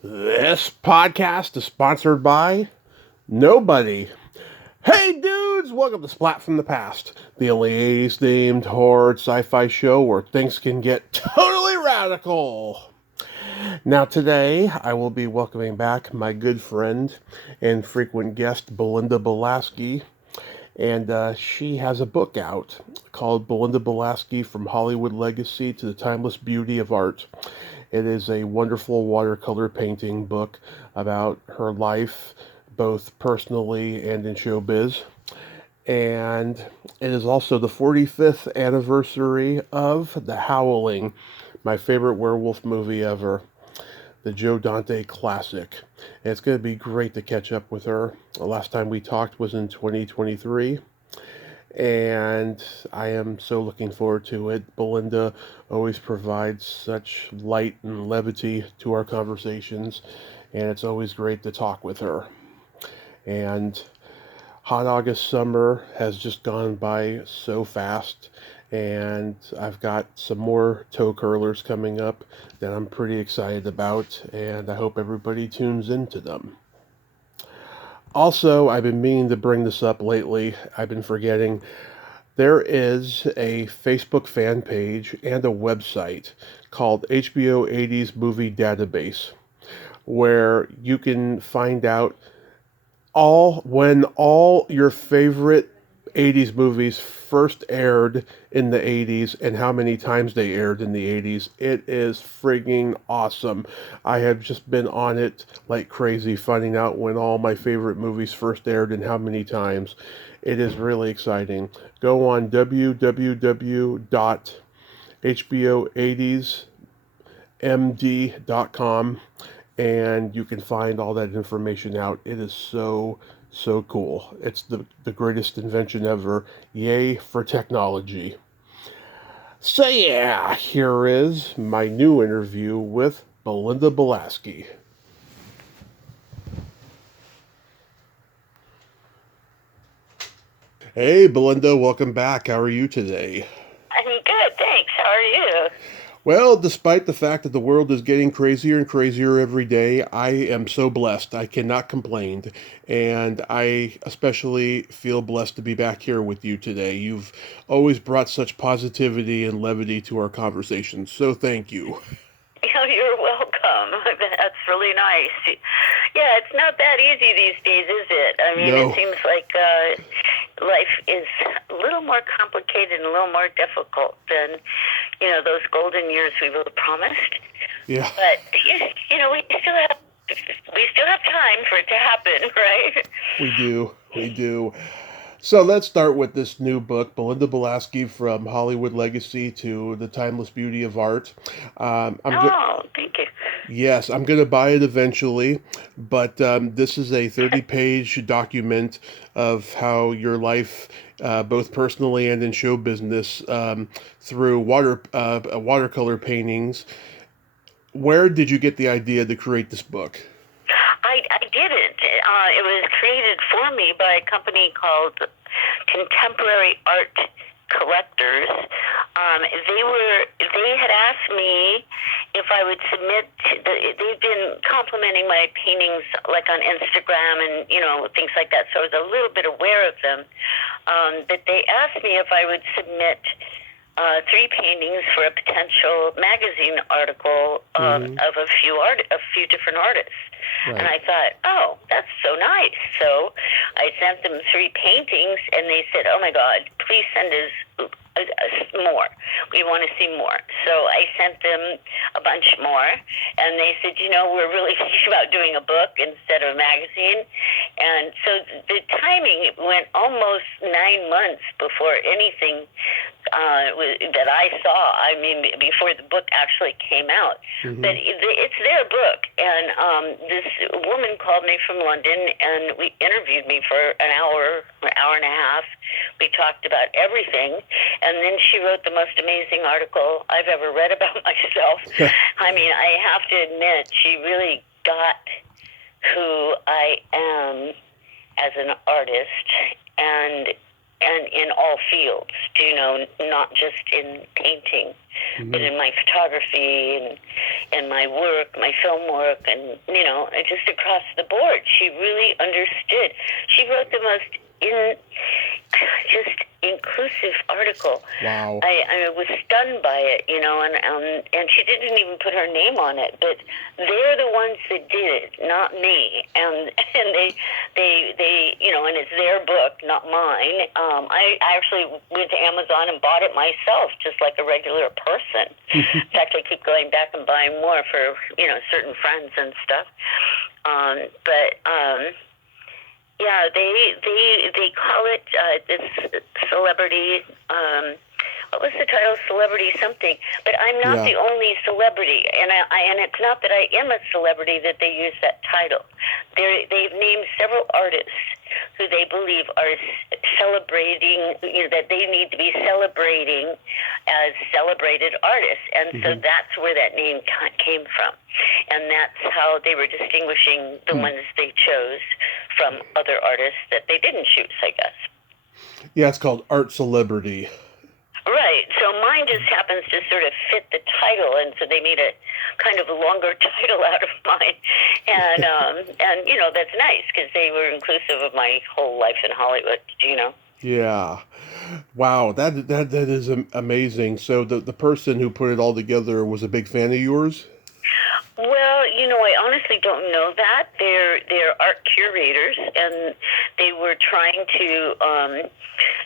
This podcast is sponsored by nobody. Hey dudes, welcome to Splat from the Past, the only 80s themed horror sci-fi show where things can get totally radical. Now today, I will be welcoming back my good friend and frequent guest, Belinda Balaski, and she has a book out called Belinda Balaski From Hollywood Legacy to the Timeless Beauty of Art. It is a wonderful watercolor painting book about her life, both personally and in showbiz. And it is also the 45th anniversary of The Howling, my favorite werewolf movie ever, the Joe Dante classic. And it's going to be great to catch up with her. The last time we talked was in 2023, and I am so looking forward to it. Belinda always provides such light and levity to our conversations, and it's always great to talk with her. And hot August summer has just gone by so fast, and I've got some more toe curlers coming up that I'm pretty excited about, and I hope everybody tunes into them. Also, I've been meaning to bring this up lately. I've been forgetting. There is a Facebook fan page and a website called HBO 80s Movie Database, where you can find out all your favorite 80s movies first aired in the 80s and how many times they aired in the 80s. It is frigging awesome. I have just been on it like crazy, finding out when all my favorite movies first aired and how many times. It is really exciting. Go on www.hbo80smd.com and you can find all that information out. It is so cool. It's the greatest invention ever. Yay for technology. So yeah, here is my new interview with Belinda Balaski. Hey Belinda, welcome back. How are you today? I'm good, thanks. How are you? Well, despite the fact that the world is getting crazier and crazier every day, I am so blessed. I cannot complain. And I especially feel blessed to be back here with you today. You've always brought such positivity and levity to our conversations. So thank you. You're welcome. That's really nice. Yeah, it's not that easy these days, is it? I mean, it No. seems like life is a little more complicated and a little more difficult than, those golden years we were promised. Yeah, But, we still have time for it to happen, right? we do. We do. So let's start with this new book, Belinda Balaski From Hollywood Legacy to the Timeless Beauty of Art. I'm good. Oh, thank you. Yes, I'm going to buy it eventually, but this is a 30-page document of how your life, both personally and in show business, through watercolor paintings. Where did you get the idea to create this book? I didn't. It was created for me by a company called Contemporary Art Collectors. They had asked me if I would submit. They've been complimenting my paintings like on Instagram and things like that. So I was a little bit aware of them. But they asked me if I would submit three paintings for a potential magazine article Mm-hmm. of a few different artists. And Right. I thought, oh, that's so nice. So I sent them three paintings, and they said, oh my God, please send us more. We want to see more. So I sent them a bunch more, and they said, we're really thinking about doing a book instead of a magazine. And so the timing went almost 9 months before anything that I saw. I mean, before the book actually came out. Mm-hmm. But it's their book, and this woman called me from London, and we interviewed me for an hour and a half. We talked about everything, and then she wrote the most amazing article I've ever read about myself. I mean, I have to admit, she really got who I am as an artist, and and in all fields, not just in painting, but in my photography and my work, my film work, and just across the board. She really understood. She wrote the most just inclusive article. Wow. I was stunned by it, and she didn't even put her name on it, but they're the ones that did it, not me. And they and it's their book, not mine. I actually went to Amazon and bought it myself, just like a regular person. In fact, I keep going back and buying more for certain friends and stuff. Yeah, they call it this celebrity. What was the title? Celebrity something. But I'm not the only celebrity, and it's not that I am a celebrity that they use that title. They've named several artists who they believe are celebrating, that they need to be celebrating as celebrated artists, and so that's where that name came from, and that's how they were distinguishing the ones they chose from other artists that they didn't choose, I guess. Yeah, it's called Art Celebrity. Right. So mine just happens to sort of fit the title, and so they made a kind of a longer title out of mine, and that's nice because they were inclusive of my whole life in Hollywood. Yeah. Wow, that is amazing. So the person who put it all together was a big fan of yours? Well, I honestly don't know that. They're art curators, and they were trying to.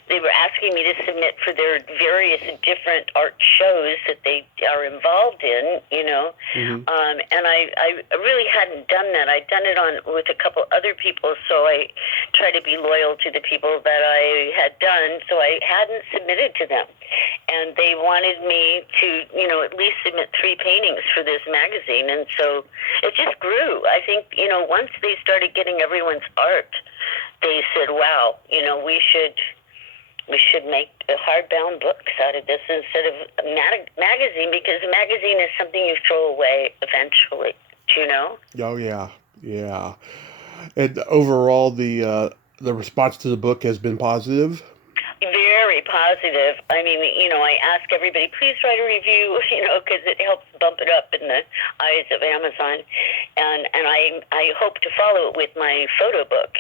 They were asking me to submit for their various different art shows that they are involved in, and I really hadn't done that. I'd done it with a couple other people, so I tried to be loyal to the people that I had done, so I hadn't submitted to them. And they wanted me to, at least submit 3 paintings for this magazine, and so it just grew. I think, once they started getting everyone's art, they said, wow, we should make hardbound books out of this instead of a magazine, because a magazine is something you throw away eventually. Do you know? Oh yeah. And overall, the response to the book has been positive. Very positive. I mean, I ask everybody, please write a review, because it helps bump it up in the eyes of Amazon. And I hope to follow it with my photo book,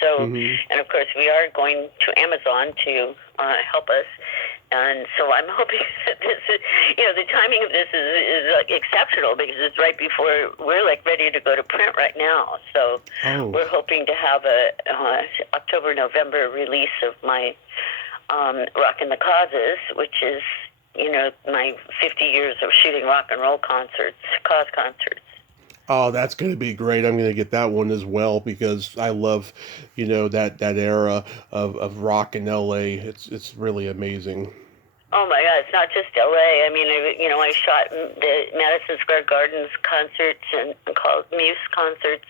So, and of course, we are going to Amazon to help us. And so I'm hoping that this is, the timing of this is exceptional, because it's right before we're ready to go to print right now. So we're hoping to have a October-November release of my Rockin' the Causes, which is, my 50 years of shooting rock and roll concerts, cause concerts. Oh, that's going to be great. I'm going to get that one as well, because I love, that era of rock in LA. It's really amazing. Oh my God, it's not just LA. I mean, I shot the Madison Square Gardens concerts and called Muse concerts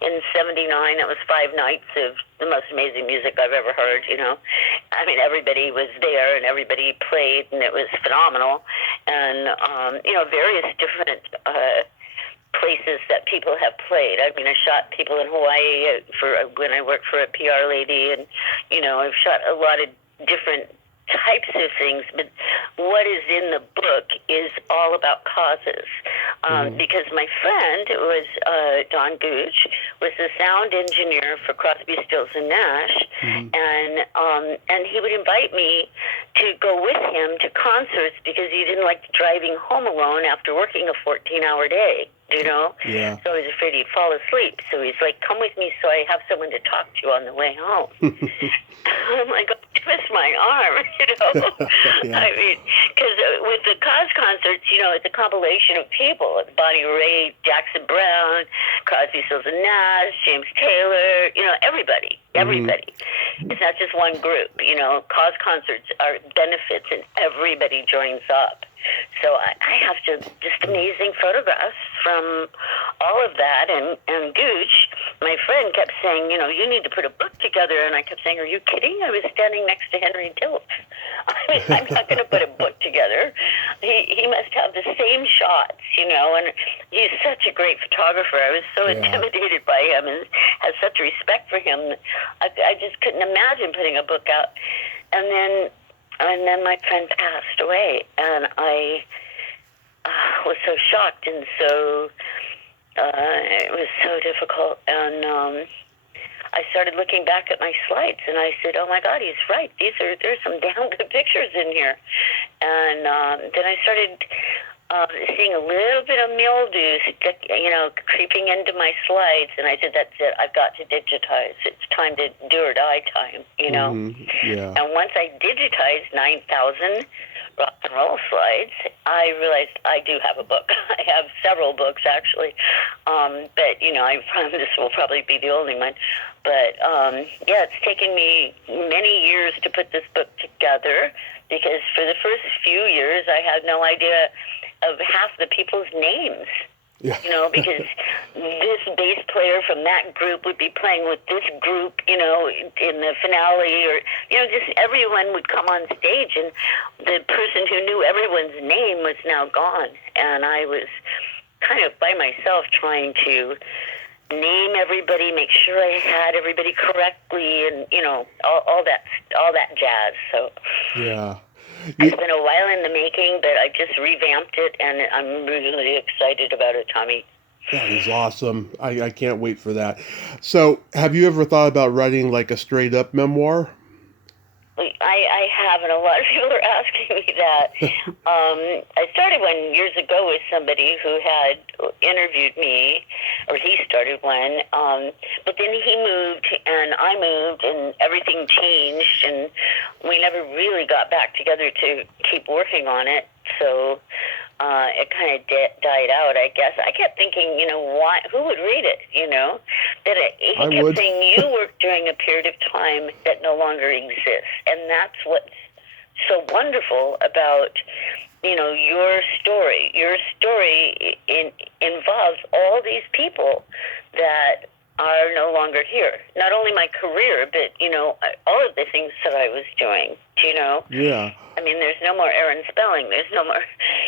in '79. That was 5 nights of the most amazing music I've ever heard. I mean, everybody was there and everybody played, and it was phenomenal. And various different places that people have played. I mean, I shot people in Hawaii when I worked for a PR lady, and I've shot a lot of different types of things, but what is in the book is all about causes. Because my friend was Don Gooch, was the sound engineer for Crosby, Stills and Nash, and he would invite me to go with him to concerts because he didn't like driving home alone after working a 14-hour day. Yeah. So I was afraid he'd fall asleep. So he's like, come with me so I have someone to talk to on the way home. I'm like, twist my arm, Yeah. I mean, because with the Cause concerts, it's a compilation of people. It's Bonnie Raitt, Jackson Brown, Crosby, Stills and Nash, James Taylor, everybody. It's not just one group. Cause concerts are benefits and everybody joins up. So I have just amazing photographs from all of that. And Gooch, my friend, kept saying, you need to put a book together. And I kept saying, are you kidding? I was standing next to Henry Dilf. I mean, I'm not going to put a book together. He must have the same shots, and he's such a great photographer. I was so intimidated by him and had such respect for him. I just couldn't imagine putting a book out. and then my friend passed away, and I was so shocked, and so it was so difficult. And I started looking back at my slides, and I said, "Oh my God, he's right. There's some damn good pictures in here." And then I started seeing a little bit of mildew, creeping into my slides, and I said, "That's it. I've got to digitize. It's time to do or die time." Yeah. And once I digitized 9,000 rock and roll slides, I realized I do have a book. I have several books, actually. But, I promise this will probably be the only one. But, it's taken me many years to put this book together, because for the first few years, I had no idea of half the people's names. Yeah. Because this bass player from that group would be playing with this group, in the finale, or, just everyone would come on stage, and the person who knew everyone's name was now gone. And I was kind of by myself trying to name everybody, make sure I had everybody correctly, and, all that jazz. So Yeah. It's been a while in the making, but I just revamped it, and I'm really excited about it, Tommy. That is awesome. I can't wait for that. So, have you ever thought about writing like a straight up memoir? I have, and a lot of people are asking me that. I started one years ago with somebody who had interviewed me, or he started one, but then he moved, and I moved, and everything changed, and we never really got back together to keep working on it, so it kind of died out, I guess. I kept thinking, who would read it, That he kept saying, you worked during a period of time that no longer exists. And that's what's so wonderful about, your story. Your story involves all these people that are no longer here. Not only my career, but, all of the things that I was doing, Yeah. I mean, there's no more Aaron Spelling. There's no more,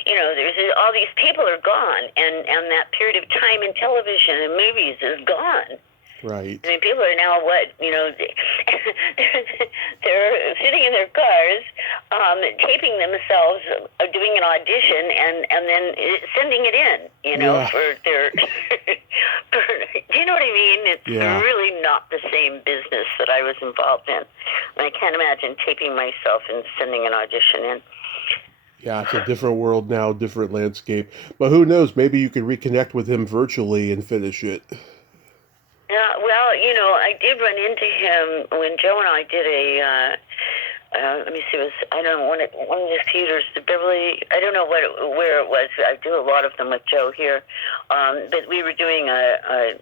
there's all these people are gone, and that period of time in television and movies is gone. Right. I mean, people are now they're sitting in their cars, taping themselves, doing an audition, and then sending it in, for their, do you know what I mean? It's really not the same business that I was involved in. And I can't imagine taping myself and sending an audition in. Yeah, it's a different world now, different landscape. But who knows? Maybe you could reconnect with him virtually and finish it. Yeah, well, I did run into him when Joe and I did let me see, I don't know, one of the theaters, the Beverly, I don't know where it was. I do a lot of them with Joe here. But we were doing a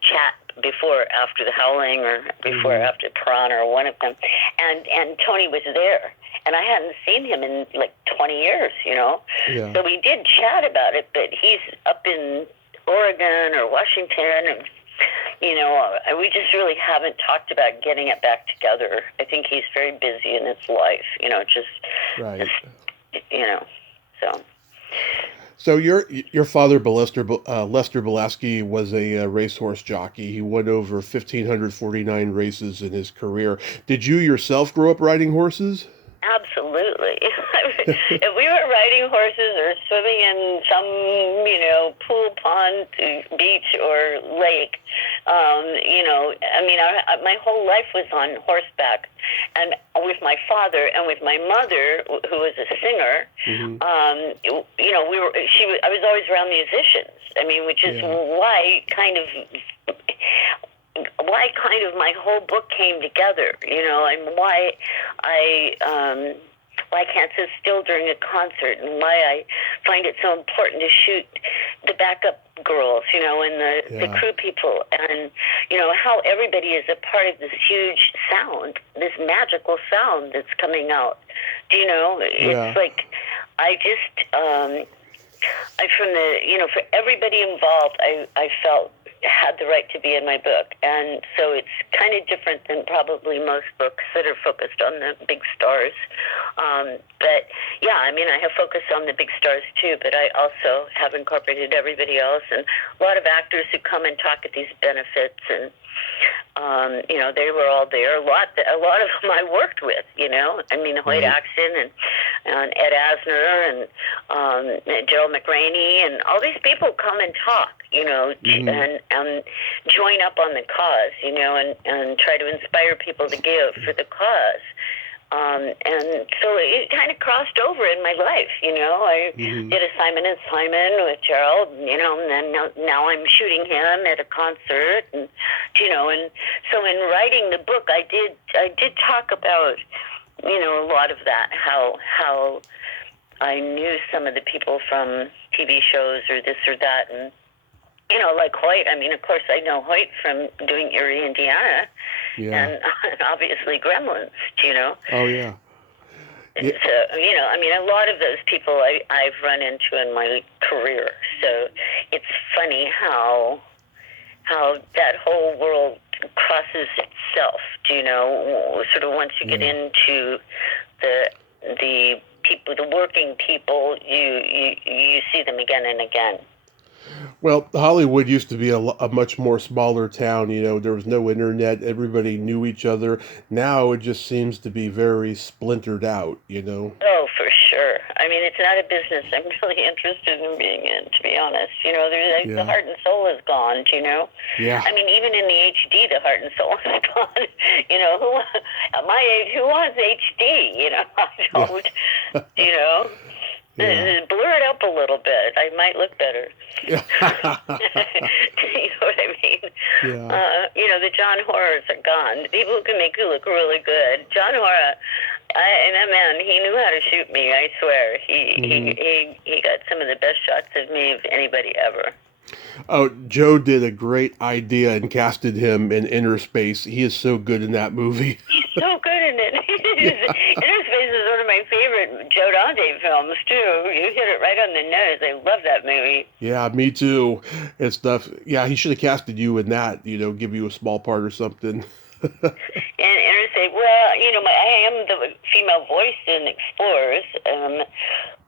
chat before, after The Howling, or before, after Piranha, or one of them. And Tony was there. And I hadn't seen him in like 20 years, Yeah. So we did chat about it, but he's up in Oregon or Washington, and we just really haven't talked about getting it back together. I think he's very busy in his life, Right. So. So your father, Lester Balaski, was a racehorse jockey. He won over 1,549 races in his career. Did you yourself grow up riding horses? Absolutely. If we were riding horses or swimming in some, pool, pond, beach, or lake, my whole life was on horseback, and with my father and with my mother, who was a singer. I was always around musicians. I mean, which is why kind of my whole book came together, and why I can't sit still during a concert, and why I find it so important to shoot the backup girls, and the crew people, and, how everybody is a part of this huge sound, this magical sound that's coming out. It's like, I just, for everybody involved, I felt had the right to be in my book. And so it's kind of different than probably most books that are focused on the big stars. But yeah, I mean, I have focused on the big stars too, but I also have incorporated everybody else, and a lot of actors who come and talk at these benefits, and they were all there. A lot of them I worked with. I mean, Hoyt Axton and Ed Asner and Gerald McRaney, and all these people come and talk. And join up on the cause. And try to inspire people to give for the cause. And so it kind of crossed over in my life, I did a Simon and Simon with Gerald, and then now I'm shooting him at a concert, and so in writing the book, I did talk about, a lot of that, how I knew some of the people from TV shows or this or that, and like Hoyt. I mean, of course, I know Hoyt from doing Erie, Indiana, and obviously Gremlins, Oh, yeah. Yeah. So, I mean, a lot of those people I've run into in my career. So it's funny how that whole world crosses itself, sort of once you get into the people, the working people, you see them again and again. Well, Hollywood used to be a much more smaller town. There was no internet. Everybody knew each other. Now it just seems to be very splintered out, Oh, for sure. I mean, it's not a business I'm really interested in being in, to be honest. The heart and soul is gone, Yeah. I mean, even in the HD, the heart and soul is gone. At my age, who wants HD? I don't, Yeah. Blur it up a little bit. I might look better. Yeah. You know what I mean? Yeah. The John Horrors are gone. People who can make you look really good. John Horror, and that man, he knew how to shoot me, I swear. He got some of the best shots of me of anybody ever. Oh, Joe did a great idea and casted him in Inner Space. He is so good in that movie. He's so good in it. Inner Space is one of my favorite Joe Dante films, too. You hit it right on the nose. I love that movie. Yeah, me too. And stuff. Yeah, he should have casted you in that, give you a small part or something. And Inner Space, well, I am the female voice in Explorers.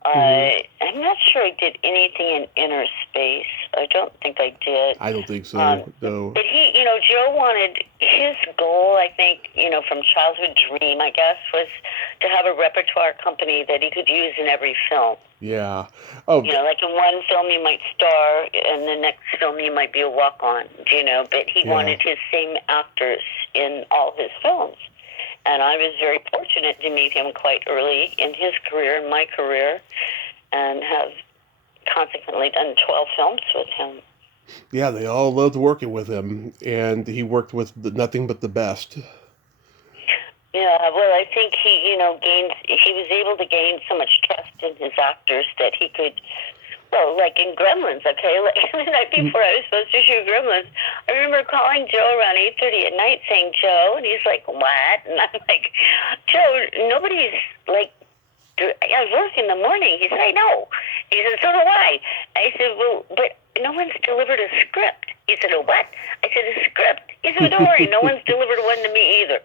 I'm not sure I did anything in Inner Space. I don't think I did. I don't think so, no. But he, Joe wanted, his goal, I think, from childhood dream, I guess, was to have a repertoire company that he could use in every film. Yeah. Oh. Like in one film you might star, and the next film you might be a walk-on, but he wanted his same actors in all his films. And I was very fortunate to meet him quite early in his career, in my career, and have consequently done 12 films with him. Yeah, they all loved working with him, and he worked with nothing but the best. Yeah, well, I think he was able to gain so much trust in his actors that he could, well, like in Gremlins, okay? Like the night before I was supposed to shoot Gremlins, I remember calling Joe around 8:30 at night saying, Joe, and he's like, what? And I'm like, Joe, nobody's like, I work in the morning. He said, I know. He said, so do I. I said, well, but no one's delivered a script. He said, a what? I said, a script. He said, don't worry, no one's delivered one to me either.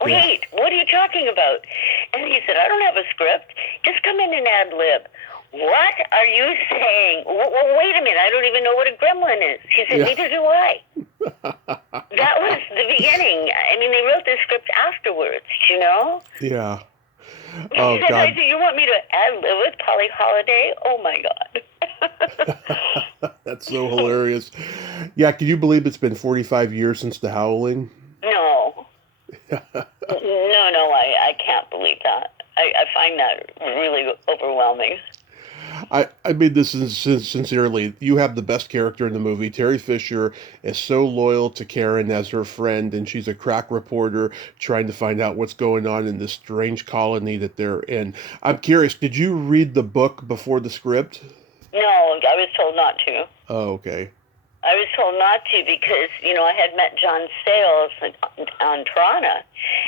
Wait, what are you talking about? And he said, I don't have a script. Just come in and ad lib. What are you saying? Well, wait a minute. I don't even know what a gremlin is. He said, neither do I. That was the beginning. I mean, they wrote the script afterwards, Yeah. Oh, God. I said, you want me to ad lib with Polly Holiday? Oh, my God. That's so hilarious. Yeah, can you believe it's been 45 years since The Howling? No. No, I can't believe that. I find that really overwhelming. I mean this sincerely. You have the best character in the movie. Terry Fisher is so loyal to Karen as her friend, and she's a crack reporter trying to find out what's going on in this strange colony that they're in. I'm curious, did you read the book before the script? No, I was told not to. Oh, okay. I was told not to because, I had met John Sayles on Toronto.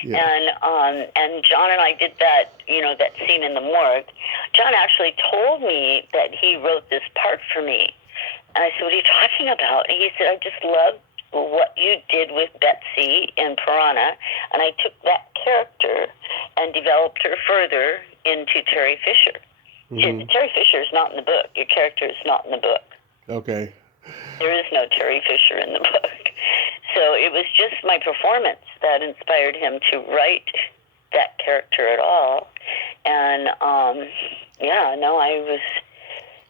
And John and I did that, that scene in the morgue. John actually told me that he wrote this part for me. And I said, what are you talking about? And he said, I just love what you did with Betsy in Piranha, and I took that character and developed her further into Terry Fisher. Mm-hmm. Terry Fisher is not in the book. Your character is not in the book. Okay. There is no Terry Fisher in the book. So it was just my performance that inspired him to write that character at all. And, I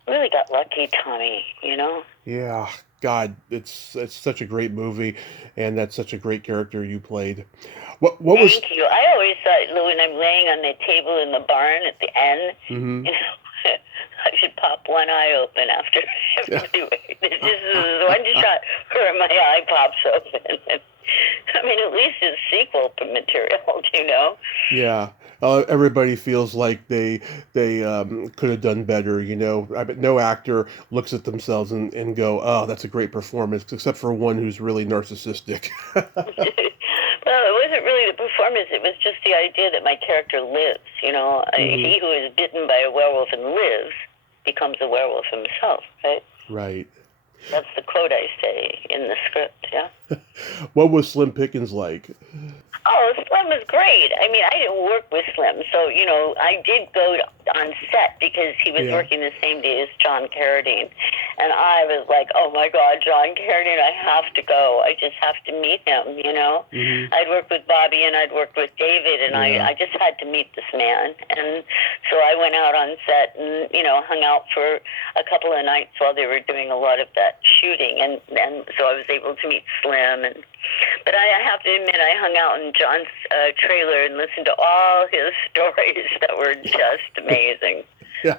really got lucky, Tommy, you know? Yeah. God, it's such a great movie, and that's such a great character you played. What was? Thank you. I always thought when I'm laying on the table in the barn at the end, Mm-hmm. you know, I should pop one eye open after every. This is one shot where my eye pops open. I mean, at least it's sequel material, you know. Yeah. Everybody feels like they could have done better, you know. I bet no actor looks at themselves and go, "Oh, that's a great performance," except for one who's really narcissistic. Well, it wasn't really the performance. It was just the idea that my character lives, you know. Mm-hmm. He who is bitten by a werewolf and lives becomes a werewolf himself, right? Right. That's the quote I say in the script, yeah. What was Slim Pickens like? Oh, Slim was great. I mean, I didn't work with Slim, so, you know, I did go on set because he was working the same day as John Carradine. And I was like, oh, my God, John Carradine, I have to go. I just have to meet him, you know. Mm-hmm. I'd worked with Bobby and I'd worked with David, and I just had to meet this man. And so I went out on set and, you know, hung out for a couple of nights while they were doing a lot of that shooting. And so I was able to meet Slim. But I have to admit, I hung out in John's trailer and listened to all his stories that were just amazing. Yeah.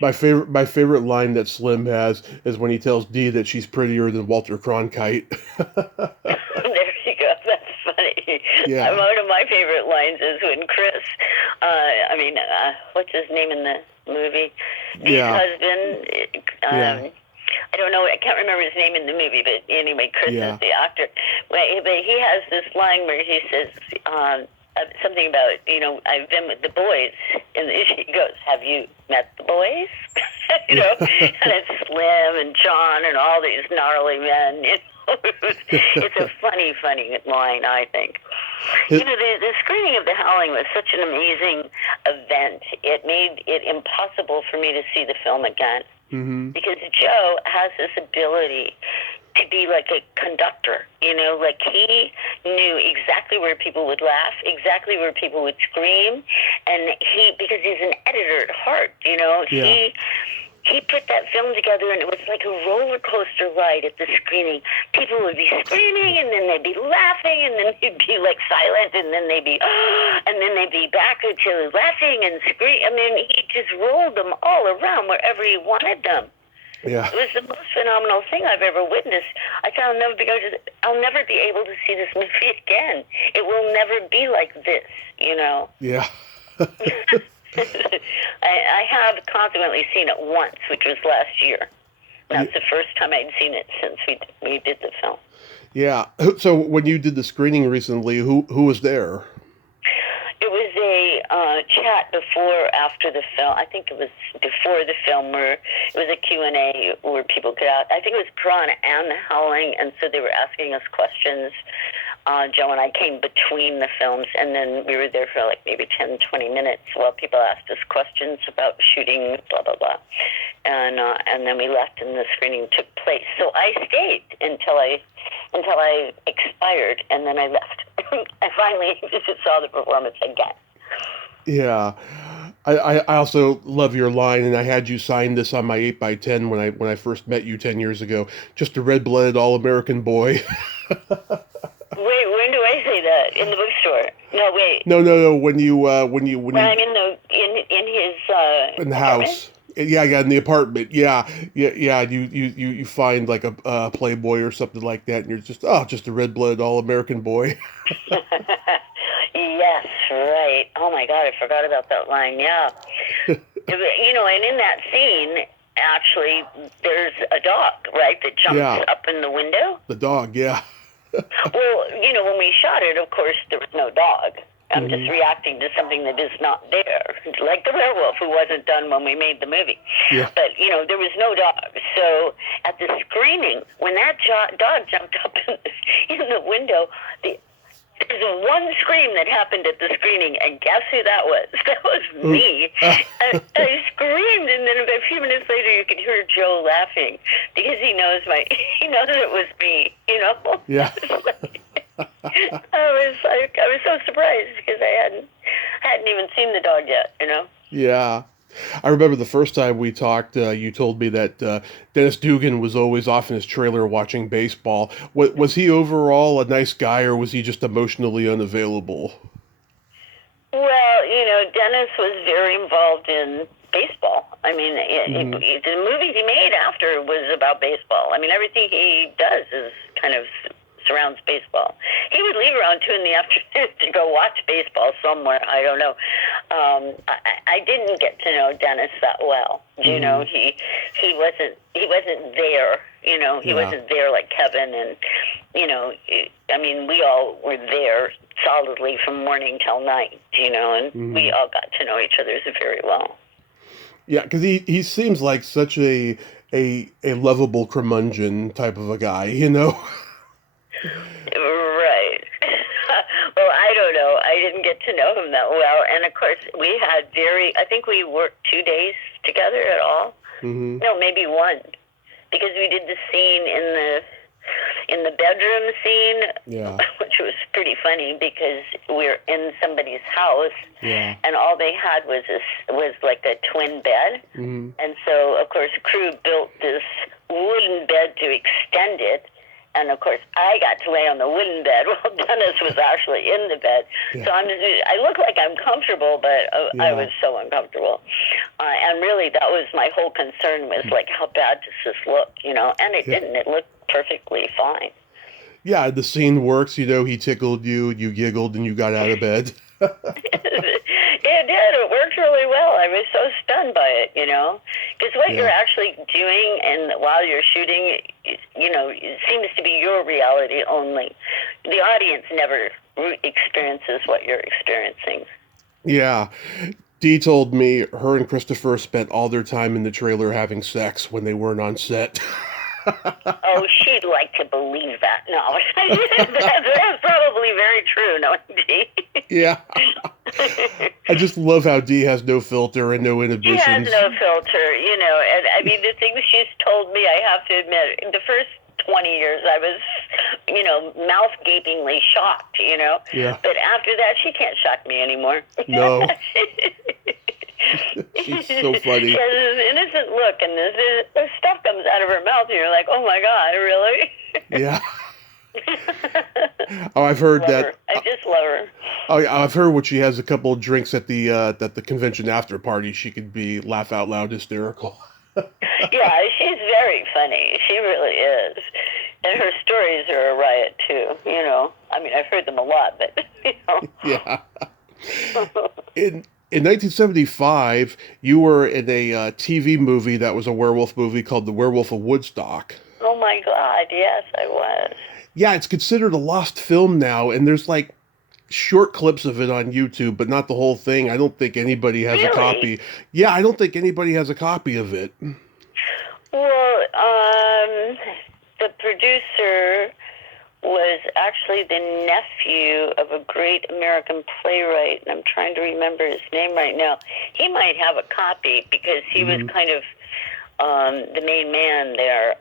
My favorite line that Slim has is when he tells Dee that she's prettier than Walter Cronkite. There you go. That's funny. Yeah. One of my favorite lines is when Chris, what's his name in the movie? Dee's husband. I don't know. I can't remember his name in the movie, but anyway, Chris is the actor. But he has this line where he says something about, you know, I've been with the boys, and he goes, "Have you met the boys?" You know, and it's Slim and John and all these gnarly men. You know? It's a funny line, I think. You know, the screening of The Howling was such an amazing event. It made it impossible for me to see the film again. Mm-hmm. Because Joe has this ability to be like a conductor, you know, like he knew exactly where people would laugh, exactly where people would scream, and because he's an editor at heart, you know, he put that film together, and it was like a roller coaster ride at the screening. People would be screaming, and then they'd be laughing, and then they'd be like silent, and then they'd be, and then they'd be back to laughing and screaming. I mean, he just rolled them all around wherever he wanted them. Yeah. It was the most phenomenal thing I've ever witnessed. I thought I'll never be able to see this movie again. It will never be like this, you know. Yeah. I have consequently seen it once, which was last year. That's the first time I'd seen it since we did the film. Yeah. So when you did the screening recently, who was there? It was a chat after the film. I think it was before the film, where it was a Q&A where people could ask. I think it was Piranha and The Howling, and so they were asking us questions. Joe and I came between the films, and then we were there for like maybe 10, 20 minutes while people asked us questions about shooting, blah, blah, blah. And then we left, and the screening took place. So I stayed until I expired, and then I left. I finally saw the performance again. Yeah. I also love your line, and I had you sign this on my 8x10 when I first met you 10 years ago. Just a red-blooded all-American boy. Wait, when do I say that? In the bookstore? No, wait. No. When I'm in his in the house. Yeah, in the apartment. Yeah. You find like a Playboy or something like that, and you're just a red-blooded all-American boy. Yes, right. Oh my God, I forgot about that line. Yeah. You know, and in that scene, actually, there's a dog, right, that jumps up in the window. The dog, yeah. Well, you know, when we shot it, of course, there was no dog. I'm just reacting to something that is not there, like the werewolf who wasn't done when we made the movie. Yeah. But, there was no dog. So at the screening, when that dog jumped up in the window, there's one scream that happened at the screening, and guess who that was? That was me. I screamed, and then a few minutes later, you could hear Joe laughing because he knows it was me. Yeah. I was so surprised because I hadn't even seen the dog yet. Yeah. I remember the first time we talked, you told me that Dennis Dugan was always off in his trailer watching baseball. Was he overall a nice guy, or was he just emotionally unavailable? Well, Dennis was very involved in baseball. I mean, the movie he made after was about baseball. I mean, everything he does is kind of surrounds baseball. He would leave around 2 in the afternoon to go watch baseball somewhere. I don't know. I didn't get to know Dennis that well. He wasn't there. He wasn't there like Kevin, and I mean, we all were there solidly from morning till night. And we all got to know each other very well. Yeah, because he seems like such a lovable curmudgeon type of a guy. Right. Well, I don't know. I didn't get to know him that well. And, of course, we had I think we worked 2 days together at all. Mm-hmm. No, maybe one. Because we did the scene in the bedroom scene, which was pretty funny because we're in somebody's house, and all they had was like a twin bed. Mm-hmm. And so, of course, crew built this wooden bed to extend it. And, of course, I got to lay on the wooden bed while Dennis was actually in the bed. Yeah. So I look like I'm comfortable, but I was so uncomfortable. And really, that was my whole concern was, like, how bad does this look, And it didn't. It looked perfectly fine. Yeah, the scene works. He tickled you, you giggled, and you got out of bed. It did. It worked really well. I was so stunned by it, because what you're actually doing and while you're shooting, it seems to be your reality only. The audience never experiences what you're experiencing. Yeah. Dee told me her and Christopher spent all their time in the trailer having sex when they weren't on set. Oh, she'd like to believe that. No, that's probably very true, no, Dee. Yeah. I just love how Dee has no filter and no inhibitions. She has no filter, and I mean, the things she's told me, I have to admit, the first 20 years I was, mouth gapingly shocked, Yeah. But after that, she can't shock me anymore. No. She's so funny. She has this innocent look, and this stuff comes out of her mouth, and you're like, oh my God, really? Yeah. Oh, I've heard that. Her. I just love her. Oh, yeah, I've heard when she has a couple of drinks at the convention after party, she could be laugh out loud hysterical. Yeah, she's very funny. She really is. And her stories are a riot, too, I mean, I've heard them a lot, but, Yeah. In 1975, you were in a TV movie that was a werewolf movie called The Werewolf of Woodstock. Oh, my God, yes, I was. Yeah, it's considered a lost film now, and there's like short clips of it on YouTube, but not the whole thing. I don't think anybody has a copy. Yeah, I don't think anybody has a copy of it. Well, the producer was actually the nephew of a great American playwright, and I'm trying to remember his name right now. He might have a copy because he was kind of the main man there.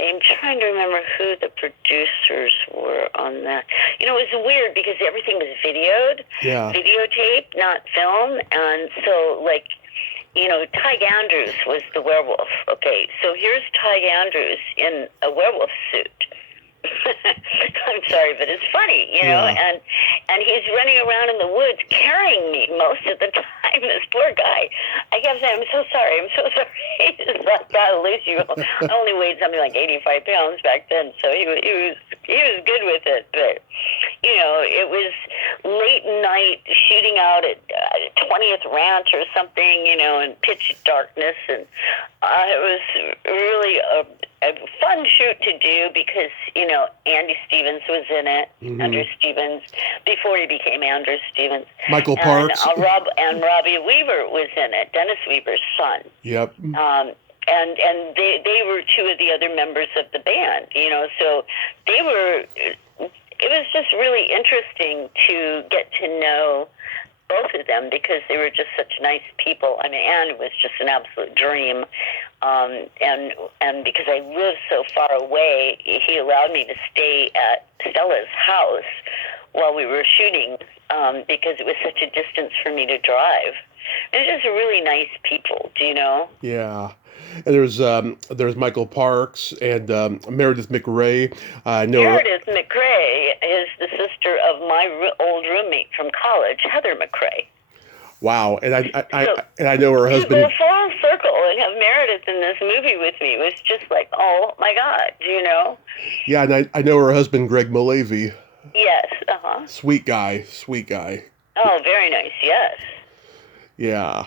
I'm trying to remember who the producers were on that. It was weird because everything was videotape, not film. And so, Tig Andrews was the werewolf. Okay, so here's Tig Andrews in a werewolf suit. I'm sorry, but it's funny, and he's running around in the woods carrying me most of the time. This poor guy. I kept saying, I'm so sorry. He's like, God, Lucy, I only weighed something like 85 pounds back then, so he was good with it. But it was late night shooting out at 20th Ranch or something, in pitch darkness, and it was really a fun shoot to do because, you know, Andy Stevens was in it, Andrew Stevens, before he became Andrew Stevens. Michael And Parks. Robbie Weaver was in it, Dennis Weaver's son. Yep. And they were two of the other members of the band, you know, so they were, it was just really interesting to get to know both of them because they were just such nice people. I mean, Anne was just an absolute dream. And because I lived so far away, he allowed me to stay at Stella's house while we were shooting because it was such a distance for me to drive. They're just really nice people, do you know? Yeah. And there's Michael Parks and Meredith McRae. I know Meredith McRae is the sister of my old roommate from college, Heather McRae. Wow, and I know her husband. To go full circle and have Meredith in this movie with me was just like, oh my God, you know? Yeah, and I know her husband, Greg Malavy. Yes, Sweet guy, sweet guy. Oh, very nice, yes. Yeah.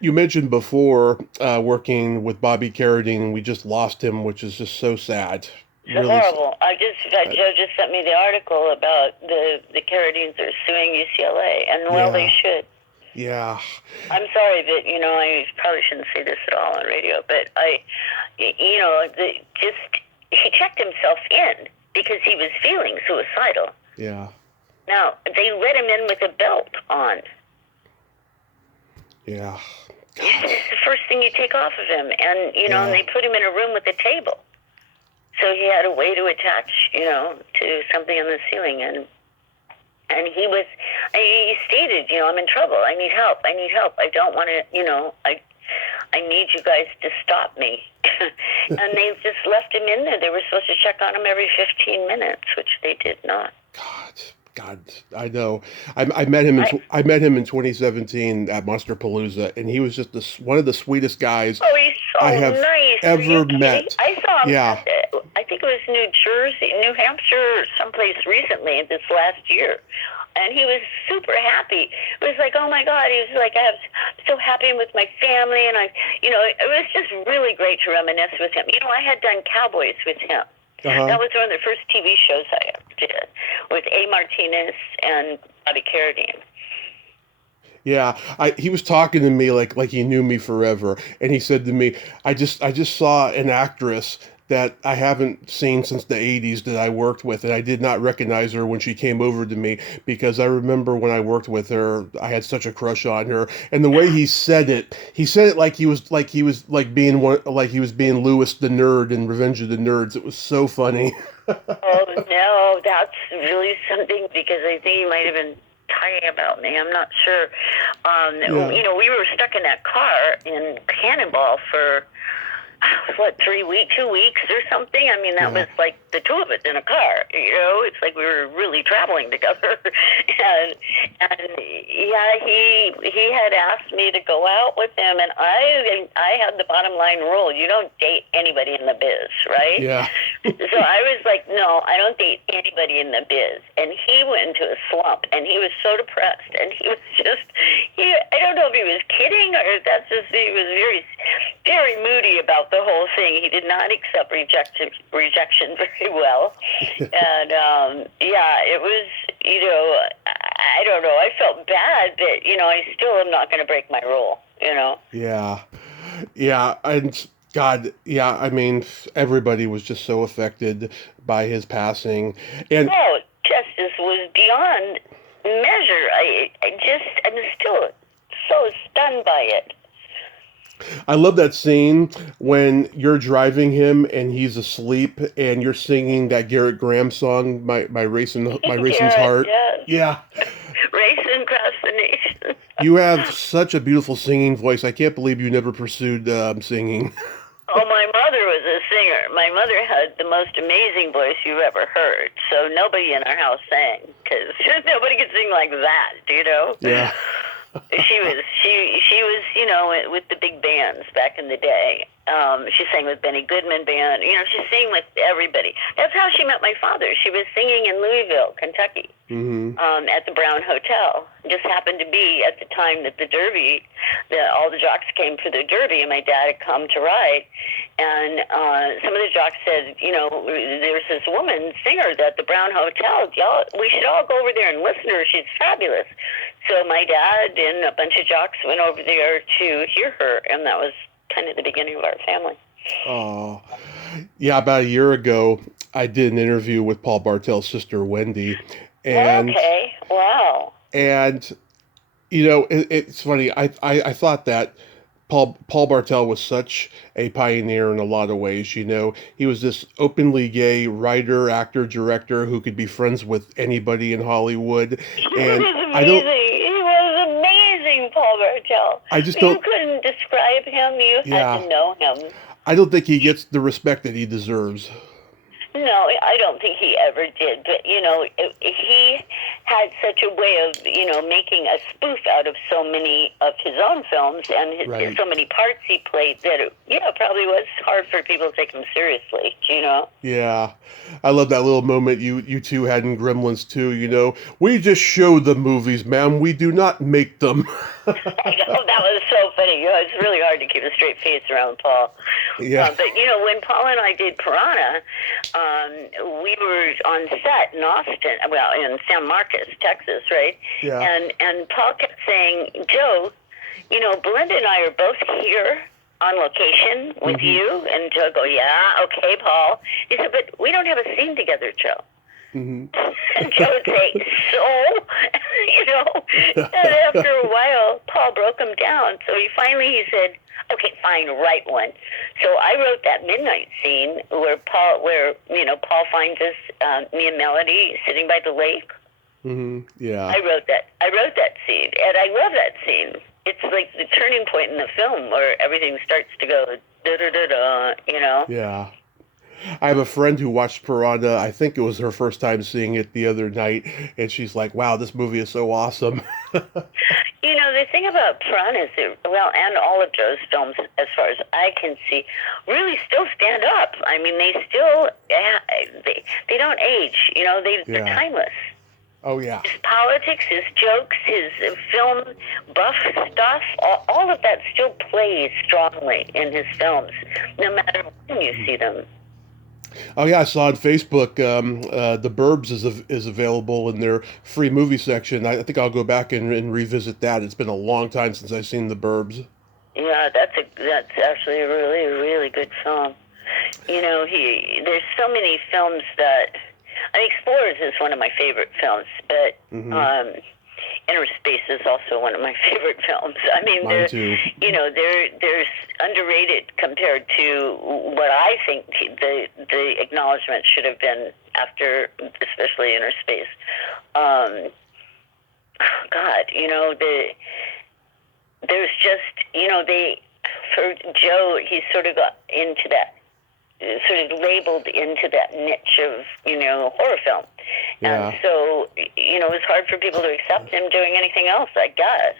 You mentioned before working with Bobby Carradine. We just lost him, which is just so sad. It's really horrible. Joe just sent me the article about the Carradines are suing UCLA, and well, they should. Yeah. I'm sorry that, you know, I probably shouldn't say this at all on radio, but he checked himself in because he was feeling suicidal. Yeah. Now, they let him in with a belt on. Yeah. It's the first thing you take off of him, and, you know, and they put him in a room with a table. So he had a way to attach, you know, to something on the ceiling, and he stated, you know, I'm in trouble. I need help. I don't want to, you know, I need you guys to stop me. And they just left him in there. They were supposed to check on him every 15 minutes, which they did not. God, I know. I met him in 2017 at Monsterpalooza, and he was just one of the sweetest guys he's so I have nice. ever met. I saw him. Yeah. I think it was New Hampshire, someplace recently this last year. And he was super happy. It was like, oh my God, he was like, I'm so happy with my family. And it was just really great to reminisce with him. You know, I had done Cowboys with him. That was one of the first TV shows I ever did with A. Martinez and Bobby Carradine. Yeah, he was talking to me like he knew me forever, and he said to me, I just saw an actress that I haven't seen since the 80s that I worked with, and I did not recognize her when she came over to me because I remember when I worked with her, I had such a crush on her. And the way he said it like he was being Lewis the Nerd in Revenge of the Nerds. It was so funny. Oh no, that's really something because I think he might have been talking about me. I'm not sure. You know, we were stuck in that car in Cannonball for 2 weeks or something. I mean, that was like the two of us in a car, you know, it's like we were really traveling together. and yeah, he had asked me to go out with him, and I had the bottom line rule: you don't date anybody in the biz, right? Yeah. So I was like, no, I don't date anybody in the biz. And he went into a slump, and he was so depressed, and he was just, I don't know if he was kidding or if that's just, he was very, very moody about the whole thing. He did not accept rejection very well. And, it was, you know, I don't know. I felt bad, but, you know, I still am not going to break my rule, you know? Yeah. Yeah. And God, yeah, I mean, everybody was just so affected by his passing. And justice was beyond measure. I'm still so stunned by it. I love that scene when you're driving him and he's asleep and you're singing that Garrett Graham song, My Racing's Heart. Yes. Yeah. Racing across the nation. You have such a beautiful singing voice. I can't believe you never pursued singing. Oh, my mother was a singer. My mother had the most amazing voice you've ever heard. So nobody in our house sang because nobody could sing like that, you know? Yeah. She was, you know, with the big bands back in the day. She sang with Benny Goodman Band. She sang with everybody. That's how she met my father. She was singing in Louisville, Kentucky, at the Brown Hotel. It just happened to be at the time that the Derby, all the jocks came for the Derby, and my dad had come to ride. And some of the jocks said, there's this woman singer at the Brown Hotel. Y'all, we should all go over there and listen to her. She's fabulous. So my dad and a bunch of jocks went over there to hear her, and that was kind of the beginning of our family. Oh, yeah. About a year ago, I did an interview with Paul Bartel's sister, Wendy. And, okay, wow. And, it's funny. I thought that Paul Bartel was such a pioneer in a lot of ways. He was this openly gay writer, actor, director who could be friends with anybody in Hollywood. And He was amazing, Paul Bartel. You couldn't describe him. You had to know him. I don't think he gets the respect that he deserves. No, I don't think he ever did. But, he had such a way of, making a spoof out of so many of his own films and so many parts he played that it probably was hard for people to take him seriously, Yeah. I love that little moment you two had in Gremlins 2, We just show the movies, ma'am. We do not make them. I know, that was so funny. It's really hard to keep a straight face around Paul. Yeah. But, when Paul and I did Piranha, we were on set in Austin, in San Marcos, Texas, right? Yeah. And Paul kept saying, Joe, Belinda and I are both here on location with you. And Joe go, yeah, okay, Paul. He said, but we don't have a scene together, Joe. And Joe would say, so? And after a while, Paul broke him down. So he said, okay, fine, write one. So I wrote that midnight scene where Paul finds us, me and Melody, sitting by the lake. Yeah. I wrote that scene, and I love that scene. It's like the turning point in the film where everything starts to go da-da-da-da, Yeah. I have a friend who watched Piranha. I think it was her first time seeing it the other night, and she's like, wow, this movie is so awesome. The thing about Piranha is and all of Joe's films, as far as I can see, really still stand up. I mean, they still, they don't age, they're timeless. Oh, yeah. His politics, his jokes, his film buff stuff, all of that still plays strongly in his films, no matter when you see them. Oh yeah, I saw on Facebook The Burbs is available in their free movie section. I think I'll go back and revisit that. It's been a long time since I've seen The Burbs. Yeah, that's actually a really, really good film. There's so many films that Explorers is one of my favorite films, but Inner Space is also one of my favorite films. I mean, Mine too. They're underrated compared to what I think the acknowledgement should have been after, especially Inner Space. There's just, for Joe, he sort of got into that, sort of labeled into that niche of, horror film. Yeah. And so, it was hard for people to accept him doing anything else, I guess.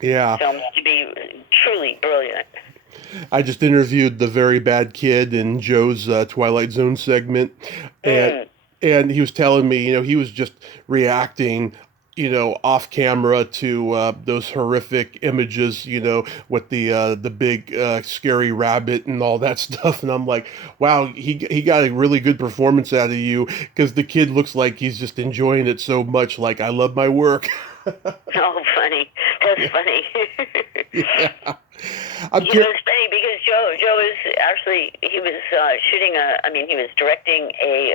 Yeah. Films to be truly brilliant. I just interviewed the Very Bad Kid in Joe's Twilight Zone segment, and he was telling me, he was just reacting, off camera to those horrific images, with the big scary rabbit and all that stuff, and I'm like, wow, he got a really good performance out of you, because the kid looks like he's just enjoying it so much. Like, I love my work. Oh, funny. That's funny. Yeah. It's funny because Joe is actually, he was shooting he was directing a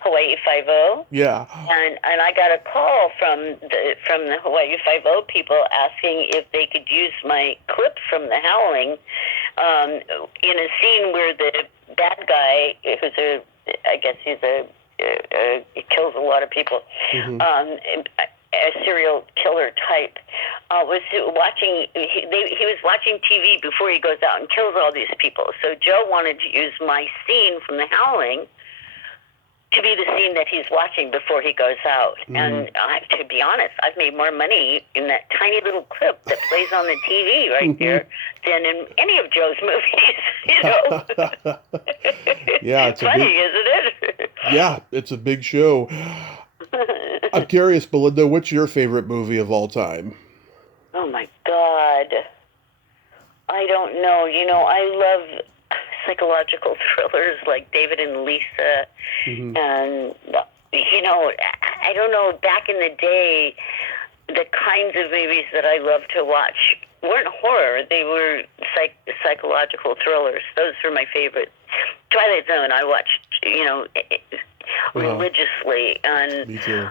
Hawaii Five-0. Yeah. And I got a call from the Hawaii Five-0 people asking if they could use my clip from The Howling in a scene where the bad guy, who's he kills a lot of people, a serial killer type, was watching. He was watching TV before he goes out and kills all these people. So Joe wanted to use my scene from The Howling to be the scene that he's watching before he goes out. And to be honest, I've made more money in that tiny little clip that plays on the TV right there than in any of Joe's movies. Yeah, it's funny, isn't it? Yeah, it's a big show. I'm curious, Belinda, what's your favorite movie of all time? Oh my God. I don't know. I love psychological thrillers like David and Lisa. And, I don't know, back in the day, the kinds of movies that I loved to watch weren't horror. They were psychological thrillers. Those were my favorite. Twilight Zone, I watched, religiously. And, Me too.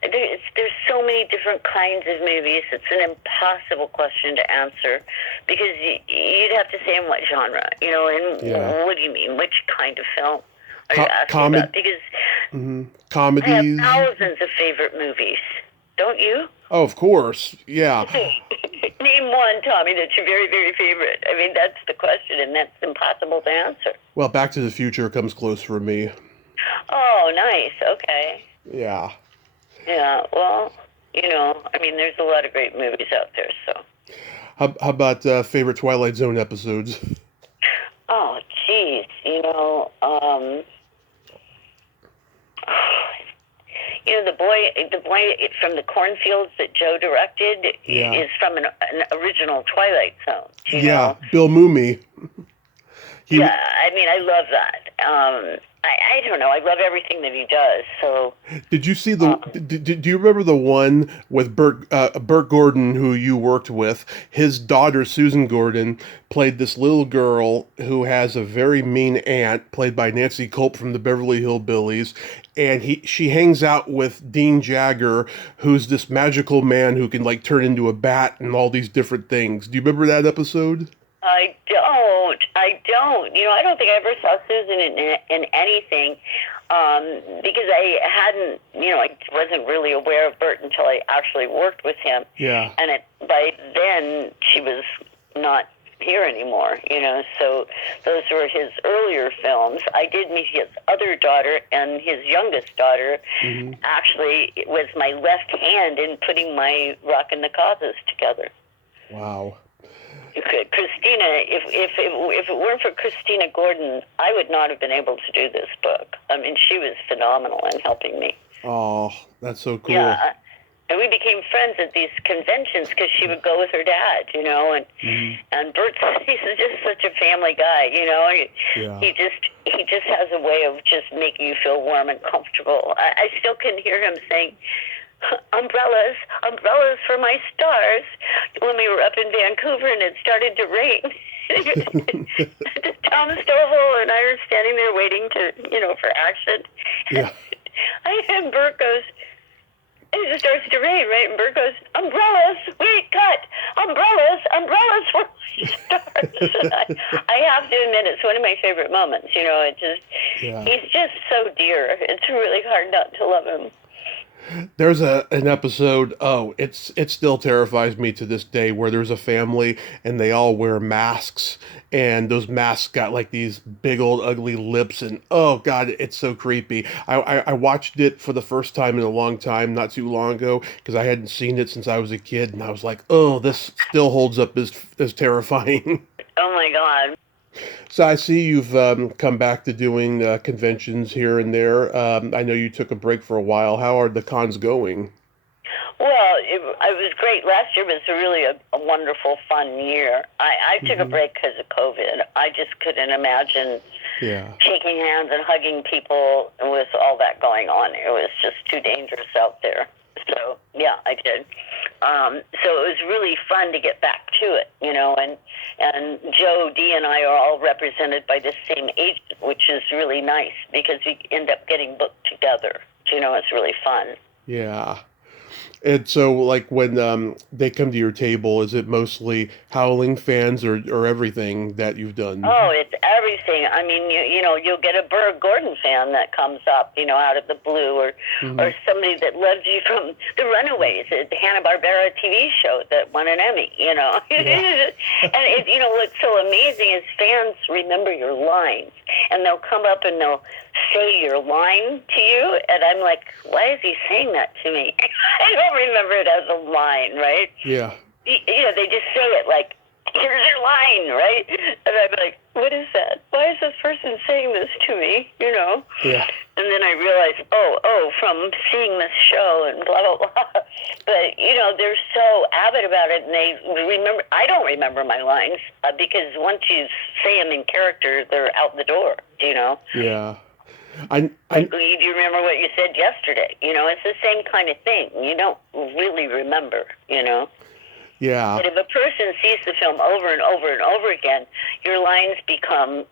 There's so many different kinds of movies. It's an impossible question to answer because you'd have to say in what genre, and what do you mean? Which kind of film are you asking about? Because comedies. I have thousands of favorite movies. Don't you? Oh, of course. Yeah. Name one, Tommy, that's your very, very favorite. I mean, that's the question, and that's impossible to answer. Well, Back to the Future comes close for me. Oh, nice. Okay. Yeah. Yeah, well, there's a lot of great movies out there, so. How about favorite Twilight Zone episodes? Oh, geez, the boy from the cornfields that Joe directed is from an original Twilight Zone. You know? Bill Mumy. I love that. I don't know. I love everything that he does. So, did you see the? Do you remember the one with Bert Gordon, who you worked with? His daughter Susan Gordon played this little girl who has a very mean aunt, played by Nancy Culp from the Beverly Hillbillies, and she hangs out with Dean Jagger, who's this magical man who can like turn into a bat and all these different things. Do you remember that episode? I don't. I don't think I ever saw Susan in anything because I hadn't, I wasn't really aware of Bert until I actually worked with him. Yeah. And by then, she was not here anymore, so those were his earlier films. I did meet his other daughter, and his youngest daughter actually was my left hand in putting my Rock and the Causes together. Wow. Christina, if it weren't for Christina Gordon, I would not have been able to do this book. I mean, she was phenomenal in helping me. Oh, that's so cool. Yeah, and we became friends at these conventions because she would go with her dad, and Bert's he's just such a family guy, He just has a way of just making you feel warm and comfortable. I still can hear him saying, umbrellas for my stars, when we were up in Vancouver and it started to rain. Tom Stovall and I are standing there waiting for action. Yeah. And Bert goes, it starts to rain, right? And Bert goes, umbrellas, wait, cut, umbrellas for my stars. And I have to admit, it's one of my favorite moments. He's just so dear. It's really hard not to love him. There's an episode, it still terrifies me to this day, where there's a family and they all wear masks, and those masks got like these big old ugly lips, and oh god, it's so creepy. I watched it for the first time in a long time, not too long ago, because I hadn't seen it since I was a kid, and I was like, oh, this still holds up as terrifying. Oh my god. So I see you've come back to doing conventions here and there. I know you took a break for a while. How are the cons going? Well, it was great. Last year was really a wonderful, fun year. I took a break because of COVID. I just couldn't imagine shaking hands and hugging people with all that going on. It was just too dangerous out there. So, yeah, I did. So it was really fun to get back to it, and Joe, Dee, and I are all represented by the same agent, which is really nice because we end up getting booked together. It's really fun. Yeah. And so, like, when they come to your table, is it mostly Howling fans or everything that you've Oh, done? it's everything. I mean, you'll get a Berg Gordon fan that comes up, out of the blue, Hmm. or somebody that loves you from The Runaways, the Hanna Barbera TV show that won an Emmy. Yeah. And what's so amazing is fans remember your lines, and they'll come up and they'll say your line to you, and I'm like, why is he saying that to me? I don't remember it as a line, right? Yeah. They just say it like, here's your line, right? And I'm like, what is that? Why is this person saying this to me? Yeah. And then I realized, from seeing this show and blah, blah, blah. But, they're so avid about it, and they remember. I don't remember my lines because once you say them in character, they're out the door, Yeah. I Like, I do you remember what you said yesterday? It's the same kind of thing. You don't really remember. yeah. But if a person sees the film over and over and over again, your lines become,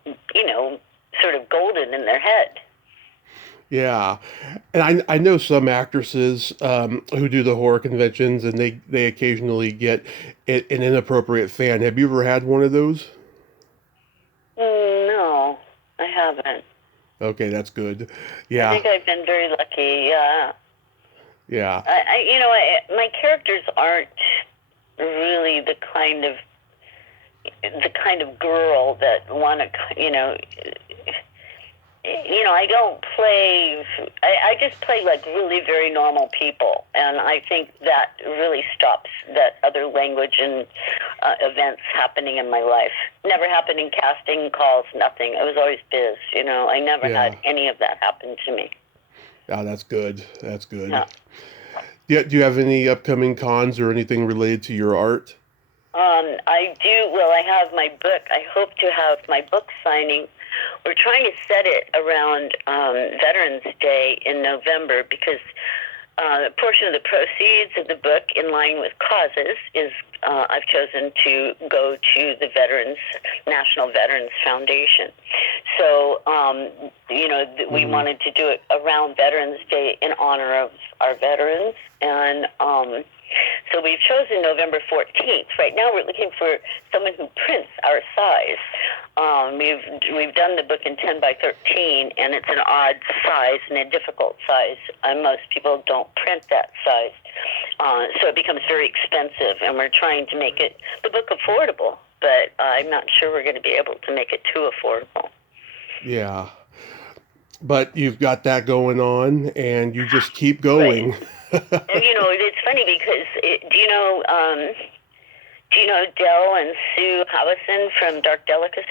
sort of golden in their head. Yeah. And I know some actresses who do the horror conventions, and they occasionally get an inappropriate fan. Have you ever had one of those? No, I haven't. Okay, that's good. I Yeah. think I've been very lucky. Yeah. Yeah. My characters aren't really the kind of girl that want to, I don't play. I just play like really very normal people, and I think that really stops that other language and events happening in my life. Never happened in casting calls. Nothing. It was always biz. I never Yeah. had any of that happen to me. Oh, that's good. That's good. No. Yeah, do you have any upcoming cons or anything related to your art? I do. Well, I have my book. I hope to have my book signing. We're trying to set it around Veterans Day in November because a portion of the proceeds of the book, in line with causes, is I've chosen to go to the National Veterans Foundation. So, we Hmm. wanted to do it around Veterans Day in honor of our veterans. And so we've chosen November 14th. Right now we're looking for someone who prints our size. We've done the book in 10 by 13, and it's an odd size and a difficult size. Most people don't print that size. So it becomes very expensive, and we're trying to make the book affordable, but I'm not sure we're going to be able to make it too affordable. Yeah. But you've got that going on and you just keep Right. going. And it's funny because do you know Del and Sue Howison from Dark Delicacies?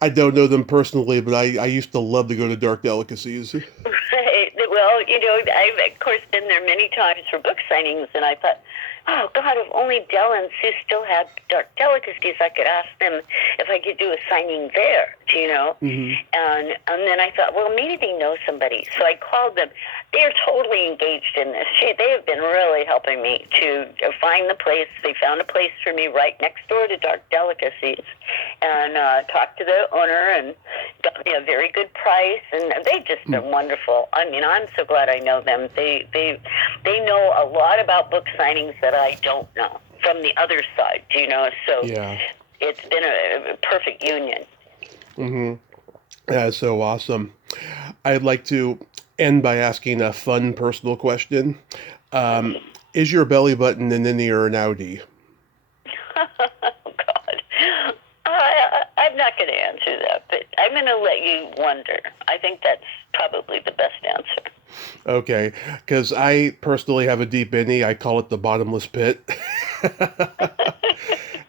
I don't know them personally, but I used to love to go to Dark Delicacies. Right. Well, I've of course been there many times for book signings, and I thought, oh God, if only Del and Sue still had Dark Delicacies, I could ask them if I could do a signing there. Hmm. And then I thought, well, maybe they know somebody. So I called them. They're totally engaged in this. They have been really helping me to find the place. They found a place for me right next door to Dark Delicacies, and talked to the owner and got me a very good price. And they've just been wonderful. I mean, I'm so glad I know them. They know a lot about book signings that I don't know from the other side. So Yeah. it's been a perfect union. Hmm. That is so awesome. I'd like to end by asking a fun personal question. Um, is your belly button an innie or an outie? Oh God, I'm not going to answer that, but I'm going to let you wonder. I think that's probably the best answer. Okay, because I personally have a deep innie. I call it the bottomless pit.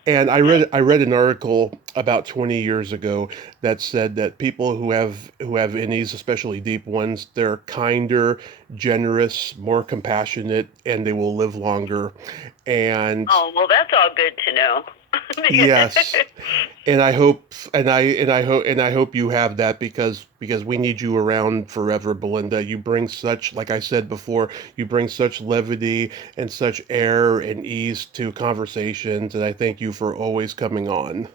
And I read an article about 20 years ago that said that people who have innies, especially deep ones, they're kinder, generous, more compassionate, and they will live longer. And Oh well, that's all good to know. yes, and I hope you have that because we need you around forever, Belinda. You bring such, like I said before, you bring such levity and such air and ease to conversations, and I thank you for always coming on.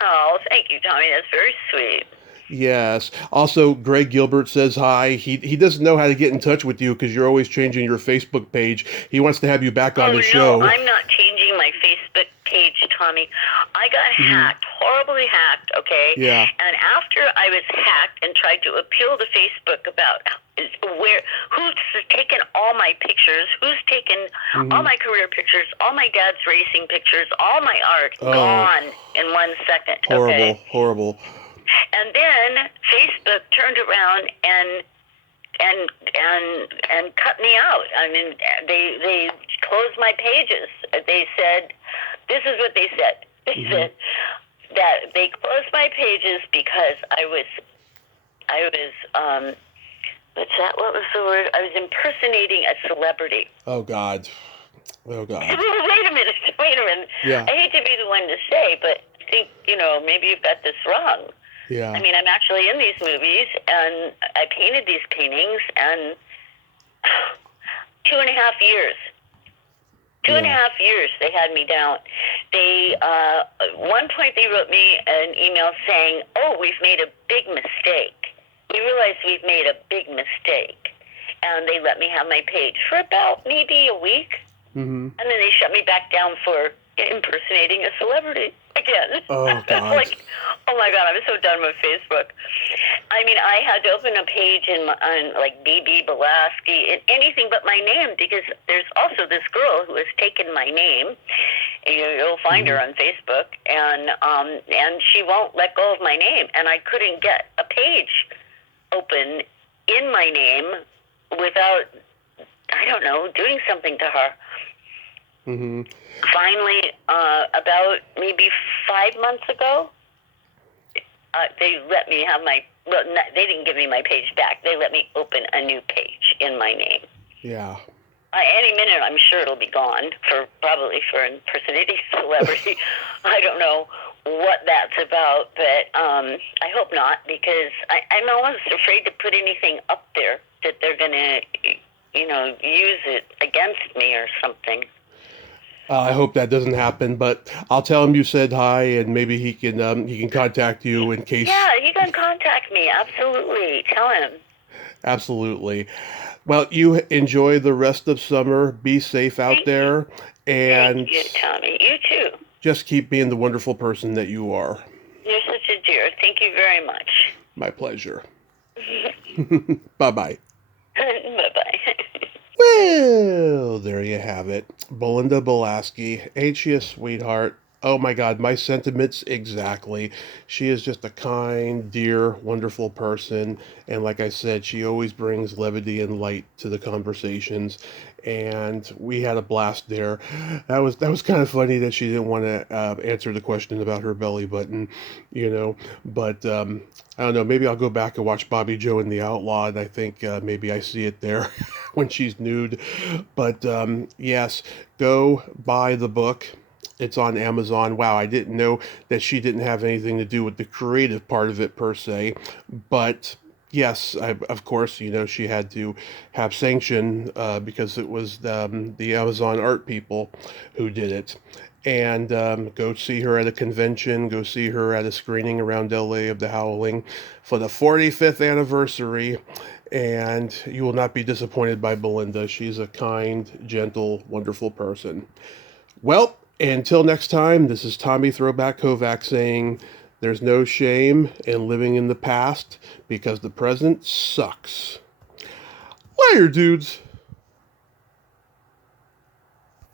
Oh, thank you, Tommy. That's very sweet. Yes. Also, Greg Gilbert says hi. He doesn't know how to get in touch with you because you're always changing your Facebook page. He wants to have you back on Oh the no, show. I'm not changing my Facebook page, Tommy. I got Hmm. hacked, horribly hacked, okay? Yeah. And after I was hacked and tried to appeal to Facebook about who's taken all my pictures, who's taken all Hmm. my career pictures, all my dad's racing pictures, all my art Oh, gone in 1 second, horrible, okay? horrible. And then Facebook turned around and cut me out. I mean, they closed my pages. They said, this is what they said. They Hmm. said that they closed my pages because I was what's that? What was the word? I was impersonating a celebrity. Oh God. Oh God. Wait a minute. Wait a minute. Yeah. I hate to be the one to say, but I think maybe you've got this wrong. Yeah. I mean, I'm actually in these movies, and I painted these paintings, and 2.5 years. Two and a Yeah. half years they had me down. They at one point they wrote me an email saying, "Oh, we've made a big mistake. We realize we've made a big mistake," and they let me have my page for about maybe a week, Hmm. and then they shut me back down for impersonating a celebrity again. Oh It's God. like, oh my God, I'm so done with Facebook. I mean, I had to open a page on like BB Balaski, anything but my name, because there's also this girl who has taken my name. And you'll find her on Facebook, and she won't let go of my name, and I couldn't get a page open in my name without, I don't know, doing something to her. Hmm. Finally, about maybe 5 months ago, they let me have they didn't give me my page back. They let me open a new page in my name. Yeah. Any minute, I'm sure it'll be gone, probably for impersonating celebrity. I don't know what that's about, but I hope not, because I'm almost afraid to put anything up there that they're going to, use it against me or something. I hope that doesn't happen, but I'll tell him you said hi, and maybe he can contact you in case. Yeah, he can contact me. Absolutely. Tell him. Absolutely. Well, you enjoy the rest of summer. Be safe out Thank you. there, and Thank you, Tommy. You too. just keep being the wonderful person that you are. You're such a dear. Thank you very much. My pleasure. Bye-bye. Bye-bye. Well, there you have it. Belinda Balaski. Ain't she a sweetheart? Oh my God, my sentiments exactly. She is just a kind, dear, wonderful person. And like I said, she always brings levity and light to the conversations. And we had a blast there. That was kind of funny that she didn't want to answer the question about her belly button, you know. But I don't know. Maybe I'll go back and watch Bobby Joe and the Outlaw, and I think maybe I see it there when she's nude. But yes, go buy the book. It's on Amazon. Wow, I didn't know that she didn't have anything to do with the creative part of it per se. But yes, of course, she had to have sanction because it was the Amazon art people who did it. And go see her at a convention, go see her at a screening around LA of The Howling for the 45th anniversary. And you will not be disappointed by Belinda. She's a kind, gentle, wonderful person. Well, until next time, this is Tommy Throwback Kovac saying there's no shame in living in the past because the present sucks. Later, dudes.